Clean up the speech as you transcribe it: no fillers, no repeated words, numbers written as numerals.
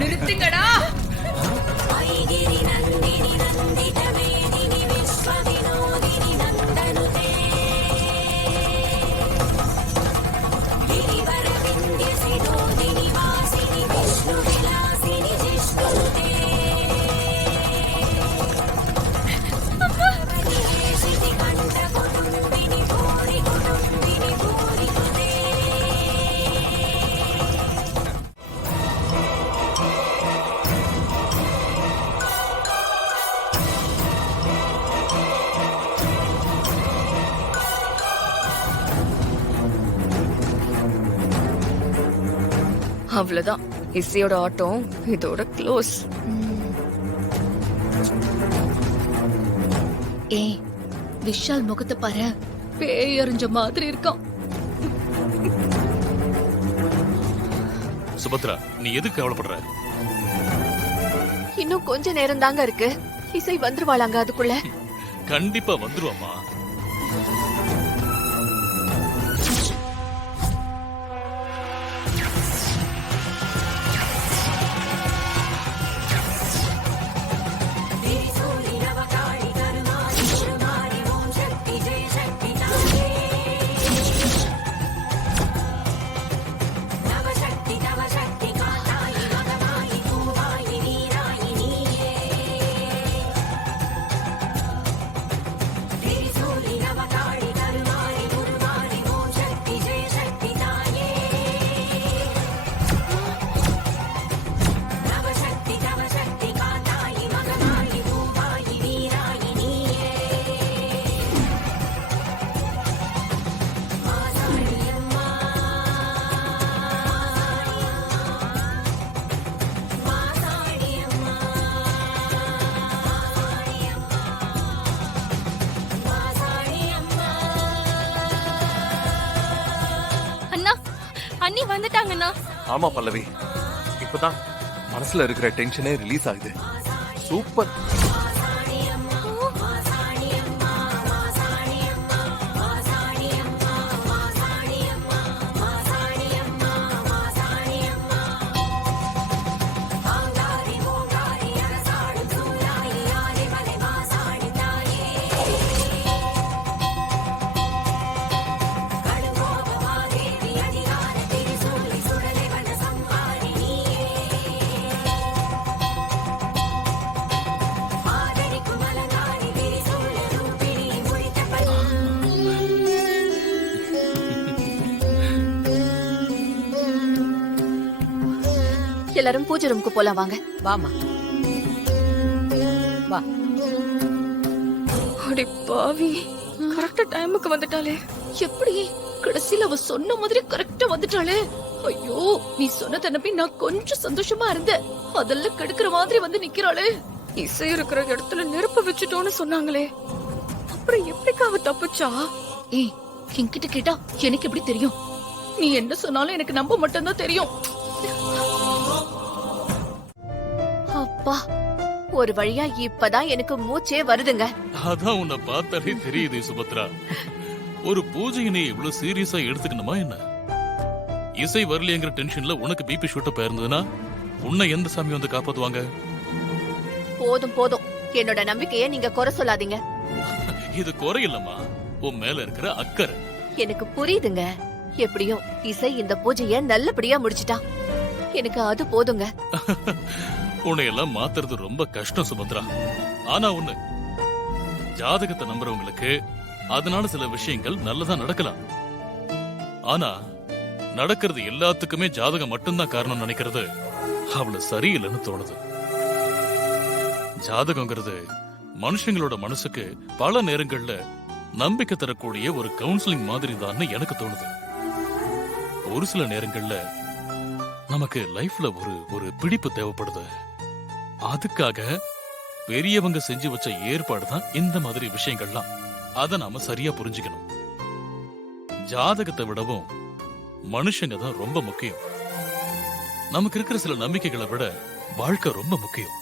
நிறுத்துங்கடா. அவ்வளவுதான், இசையோட ஆட்டம் இதோட க்ளோஸ். ஏய், விஷால் முகத்தை பாரு, பேய் எறிஞ்ச மாதிரி இருக்கான். சுபத்ரா, நீ எதுக்கு கவலைப்படுற? இன்னும் கொஞ்ச நேரம் தாங்க இருக்கு. இசை வந்துருவாளாங்க அதுக்குள்ள? கண்டிப்பா வந்துருவாமா. அண்ணி வந்துட்டாங்கண்ணா. ஆமா பல்லவி, இப்பதான் மனசுல இருக்கிற டென்ஷனே ரிலீஸ் ஆகுது. சூப்பர். எல்லாரும் பூஜை ரூமுக்கு போலாம் வாங்க. வாமா வா. அடி பாவி, கரெக்டா டைமுக்கு வந்துட்டாளே. எப்படி கடைசியில அவ சொன்ன மாதிரி கரெக்டா வந்துட்டாளே. ஐயோ, நீ சொன்னத நம்பி நான் கொஞ்சம் சந்தோஷமா இருந்தேன். அதெல்லாம் கெடுக்கிற மாதிரி வந்து நிக்கிறாளே. இசை இருக்கிற இடத்துல நெருப்பு வச்சுட்டோன்னு சொன்னாங்களே, அப்புறம் எப்படிக்கா அவ தப்பிச்சா? ஏய், என்கிட்ட கேட்டா எனக்கு எப்படி தெரியும்? நீ என்ன சொன்னாலும் எனக்கு நம்ப மட்டும்தான் தெரியும். அப்பா, ஒரு வழியா இப்பதான் எனக்கு மூச்சே வருதுங்க. அதான் உன்னை பார்த்தாலே தெரியுது சுபத்ரா. ஒரு பூஜையை நீ இவ்வளவு சீரியஸா எடுத்துக்கணுமா என்ன? இசை வரலையேங்கிற டென்ஷன்ல உனக்கு பிபி ஷூட் போயிருந்ததுன்னா உன்னை எந்த சாமி வந்து காப்பாத்துவாங்க? போதும் போதும், என்னோட நம்பிக்கைய நீங்க குறை சொல்லாதீங்க. இது குறையில்லம்மா, உன் மேல இருக்கிற அக்கறை. எனக்கு புரியுதுங்க. எப்படியோ இசை இந்த பூஜைய நல்லபடியா முடிச்சிட்டான். எனக்கு அது போதுங்க. உன்னை எல்லாம் மாத்துறது ரொம்ப கஷ்டம் சுபத்ரா. ஆனா ஒண்ணு, ஜாதகத்தை நம்புறவங்களுக்கு அதனால சில விஷயங்கள் நல்லதா நடக்கலாம். ஆனா நடக்கிறது எல்லாத்துக்குமே ஜாதகம் மட்டும்தான் காரணம் நினைக்கிறது அவ்வளவு சரியில்லைன்னு தோணுது. ஜாதகங்கிறது மனுஷங்களோட மனசுக்கு பல நேரங்கள்ல நம்பிக்கை தரக்கூடிய ஒரு கவுன்சிலிங் மாதிரி தான் எனக்கு தோணுது. ஒரு சில நேரங்கள்ல நமக்கு லைஃப்ல ஒரு பிடிப்பு தேவைப்படுது. அதுக்காக பெரியவங்க செஞ்சு வச்ச ஏற்பாடு தான் இந்த மாதிரி விஷயங்கள்லாம். அத நாம சரியா புரிஞ்சுக்கணும். ஜாதகத்தை விடவும் மனுஷங்க தான் ரொம்ப முக்கியம். நமக்கு இருக்கிற சில நம்பிக்கைகளை விட வாழ்க்கை ரொம்ப முக்கியம்.